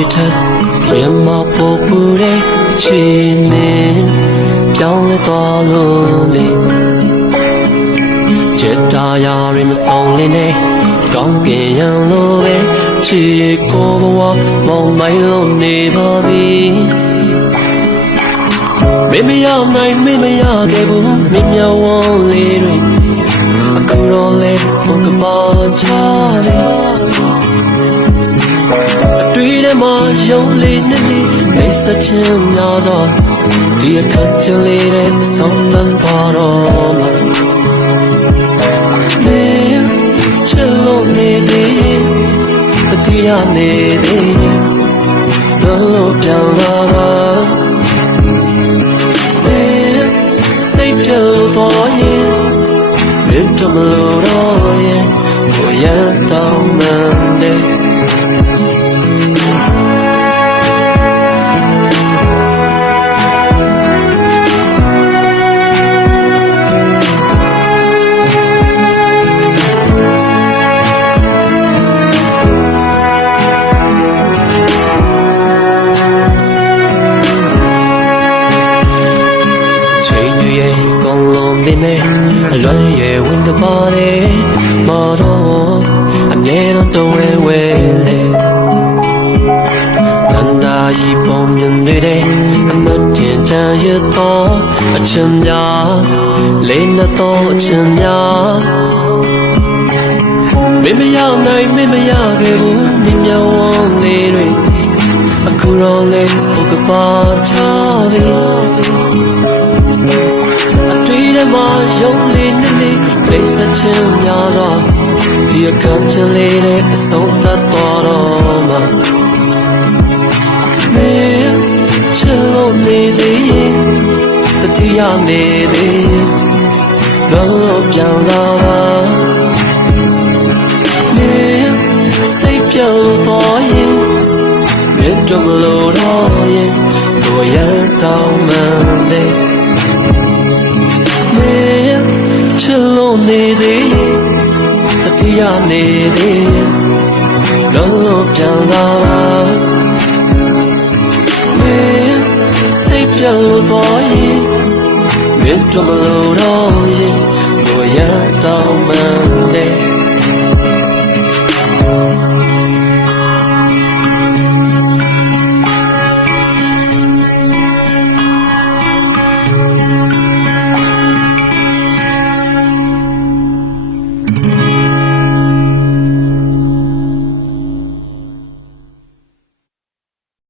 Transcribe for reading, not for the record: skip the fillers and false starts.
တွေထက်ရမပို့ပူတဲ့ချင်းနဲ့ပြောင်းလဲသွားလို့လေချစ်တာယာရီမဆုံးလင်းနဲ့ကောင်းကင်ရန်လိုပဲချစ်ကိုဘဝမောင်မိုင်းလို့နေပါပြီမေမရနိုင်မေမရခဲ့ဘူးမြင်မြဝန်းလေးတွေအခုတော့လေဘုံကပါချတယ်အတွေ့ထဲမှာယုံလေးနဲ့မိတ်ဆက်ချင်းများစွာဒီအခါချင်လေးတဲ့ဆုံးသတ်သွားတော့မှနေချစ်လို့နေသေးတတိယနေသေးလောလောပြန်လာပါစိတ်ပြလို့တော့ရင်မြတ်တမလို့တော့ရင်ကိုရတောင်းမှန်းတယ်အလွန်ရဲ့ဝင်ကပါလေမော်တော့အမြဲတမ်းဝဲဝဲလေတန်တာဤပုံမြင်တွေတဲ့အမတ်တင်ချမ်းရတော့အချင်များလေးနဲ့တော့အချင်များမေမရနိုင်မေမရခဲ့ဘူးမြင်မြဝန်းလေးတွေအခုတော့လေဘုကပါချတယ်မှာယုံလေးနဲ့မိတ်ဆက်ချင်းများစွာဒီအခါချင်လေးတဲ့အဆုံးသတ်သွားတော့မှနေချစ်လို့နေသေးတတိယနေသေးလောလောပြန်လာပါနေစိတ်ပြောင်းတော့ရင်မြတ်တော်မလို့တော့ရင်တို့ရတောင်းမှန်းတယ်ချစ်လို့နေသေးတတိယနေသေးလောလောပြန်လာပါမေစိတ်ပြောင်းလို့တော့ရင်မြတ်တော်မလို့တော့ရင်